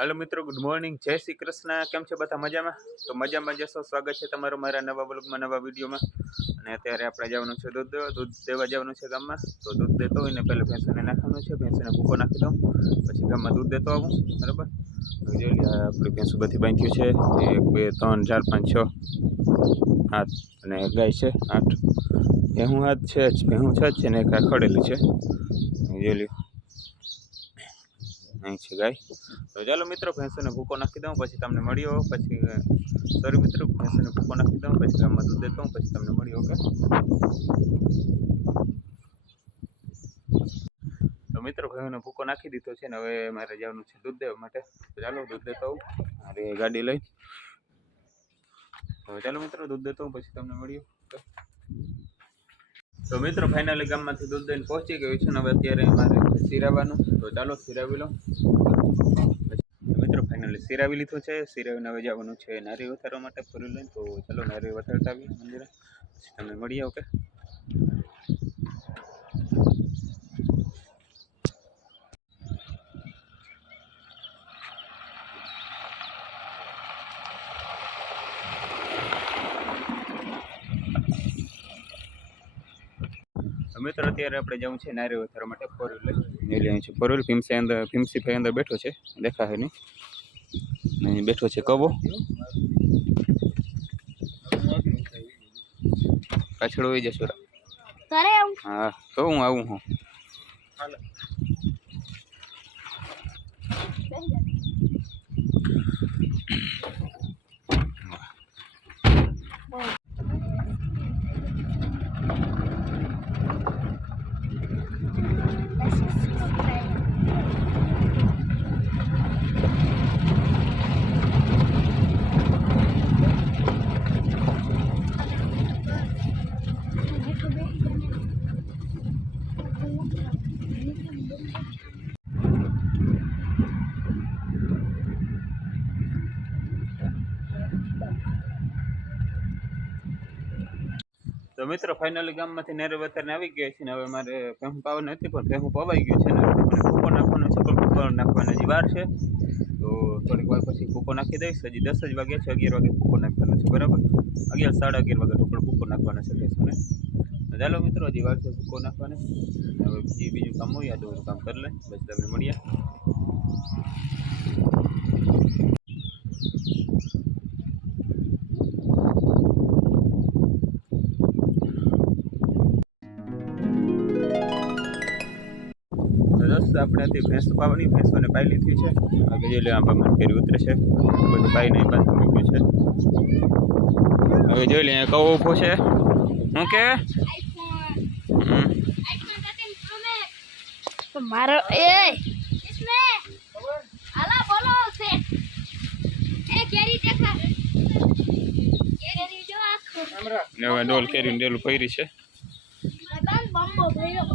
Hello मित्रों, good morning, जय श्री कृष्ण। केम छे बता मजा में? तो मजा में जशो। स्वागत है तमारो मारा नवा ब्लॉग में, नवा वीडियो में। अने अत्यारे आपणे जवानुं छे दूध देवा जवानुं छे गाम में। तो दूध देतो होय ने पहेला भैंसोने नाखवानुं छे। भैंसोने भूको नाखी दऊं, पछी गाम में दूध देतो आवुं। बराबर। तो जोई लो आपणी भैंसो बधी बांधी छे। 1 2 3 4 5 6 7 अने गाय छे 8। भેहूं हाथ छे, भेहूं छे ने एक खड़ेली छे। जोई लो અહીં છે ગાય। તો ચાલો મિત્રો, ભેંસોને ભૂકો નાખી દઉં, પછી તમને મળ્યો। પછી સોરી મિત્રો, ભેંસોને ભૂકો નાખી દઉં, પછી ગામમાં દૂધ દેતો હું, પછી તમને મળ્યો। ઓકે। તો મિત્રો, ભેંસોને ભૂકો નાખી દીધો છે ને હવે મારે જવાનું છે દૂધ દેવા માટે। તો ચાલો દૂધ દેતો આવું, મારી ગાડી લઈ। તો ચાલો મિત્રો, દૂધ દેતો હું, પછી તમને મળ્યો। ઓકે। तो मित्रों, फाइनली गाम में दूध दहीने पहुंची गयु है। हवे अत्यारे मारे सीरावानुं, तो चालो सीरावी लो। मित्रों, फाइनली सीरावी लीधो छे। सीरावीने हवे जवानुं छे नारी वथारवा माटे पूरी लईने। तो चलो नारी वथारता आवीए मंदिरे, पछी तमने मळीए। ओके। मित्र अत्यारे आपणे जવું છે નારી વથારવા માટે ફોર વ્હીલ લઈ લઈએ છીએ। ફોર વ્હીલ ભીમસી ભાઈ અંદર બેઠો છે, દેખાય નહીં, અહીં બેઠો છે કવો પાછળ હોઈ જશો તારે આવું। હા, તો હું આવું હું। तो मित्रों, फाइनली गाम में नारी वथारने आवी गया छे। हवे मारे भેહું पावવાની હતી, પણ ભેહું પવાઈ ગયું છે ને મને ભૂકો નાખવાનો છે, પણ ભૂકો નાખવાની હજી વાર છે। તો થોડીક વાર પછી ભૂકો નાખી દઈશ। હજી 10 જ વાગ્યા છે, 11 વાગે ભૂકો નાખવાનો છે। બરાબર, 11 સાડા 11 વાગે ઢોકળો ભૂકો નાખવાનો છે ભેંસોને। તો ચાલો મિત્રો, હજી વાર છે ભૂકો નાખવાને। હવે બીજું કામ હોય આ દોરું કામ કરી લે, બસ તમને મળીએ। આપણે હતી ભેંસો પાવાની, ભેંસોને પાઈ લીધી છે। આગે જે લે આંબા માં ફેરી ઉતરે છે, બધું પાઈ નહીં બાંધી મૂક્યું છે। હવે જોઈ લે કવો ઊભો છે, હું કે तो मारो ए इसमें आला बोलो से ए केरी देखा केरी जो आखो હવે ડોલ કેરીને ડેલું પૈરી છે। મતલબ બમ્બો ભર્યો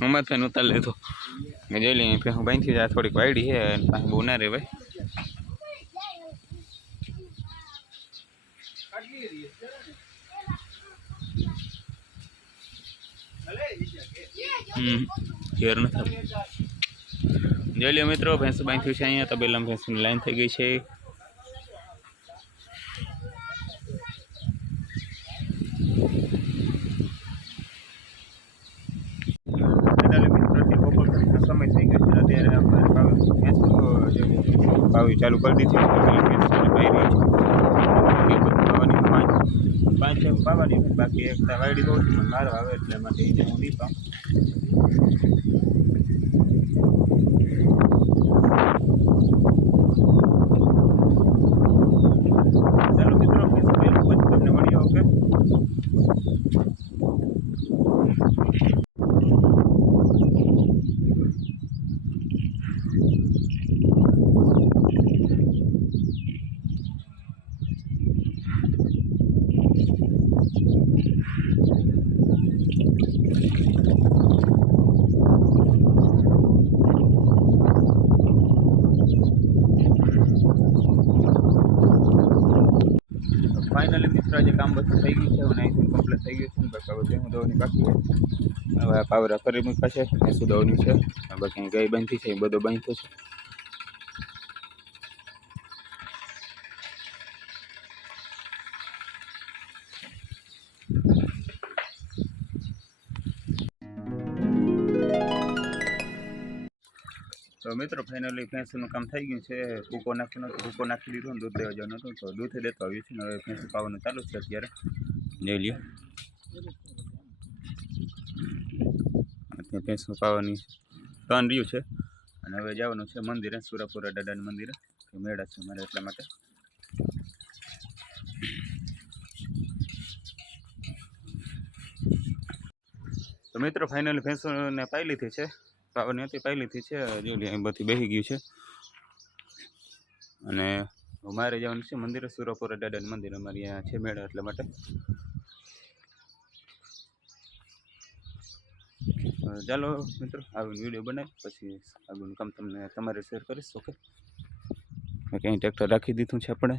હું માથે ઉતાર લીધો। મેં જોઈ લે હું બાંધી જાય થોડીક વાયડી છે, પાસે બહુ ના રે ભાઈ। ઘેર નથી જોઈ લ્યો મિત્રો, ભેંસ બાંધ્યું છે અહીંયા તબેલામાં। ભેંસની લાઈન થઈ ગઈ છે। સમય થઈ ગયો છે, અત્યારે પાવી ચાલુ કરી દીધી છે। પાંચ પાવાની, બાકી એક વાયડી બહુ મારો આવે એટલે માટે એને હું નહીં પાઉં। ચાલો મિત્રો, પછી તમને મળીએ। ઓકે। બધું થઈ ગયું છે અને અહીંથી કમ્પ્લીટ થઈ ગયું છે ને બાકી હવે ભેંસું દોવાની બાકી છે. હવે આ પાવરા ફરી મૂક્યા છે ભેંસું દોવાની છે. બાકી ગાય બાંધી છે એ બધો બાંધ્યો છે. તો મિત્રો ફાઇનલી ભેંસનું કામ થઈ ગયું છે. ભૂકો નાખ્યો નતો, ભૂકો નાખી દીધો ને દૂધ દેવા જવાનું હતું તો દૂધ દેતો આવ્યું છે ને હવે ભેંસું પાવાનું ચાલુ છે અત્યારે. જોઈ લ્યો અત્યારે ભેંસું પાવાની ટર્ન રહ્યું છે અને હવે જવાનું છે મંદિરે, સુરાપુરા દાદાના મંદિરે. મેળા છે મારે એટલા માટે. તો મિત્રો ફાઇનલી ભેંસોને પાઈ લીધી છે, પાવાની હતી પાઈ લીધી છે. જોઈ અહીં બધી બેસી ગયું છે અને મારે જવાનું છે મંદિરે, સુરાપુરા દાદાનું મંદિર. અમારે અહીંયા છે મેળા એટલા માટે. ચાલો મિત્રો આવીને વિડીયો બનાવી પછી આગળનું કામ તમને તમારે શેર કરીશ. ઓકે, ક્યાંય ટ્રેક્ટર રાખી દીધું છે આપણે.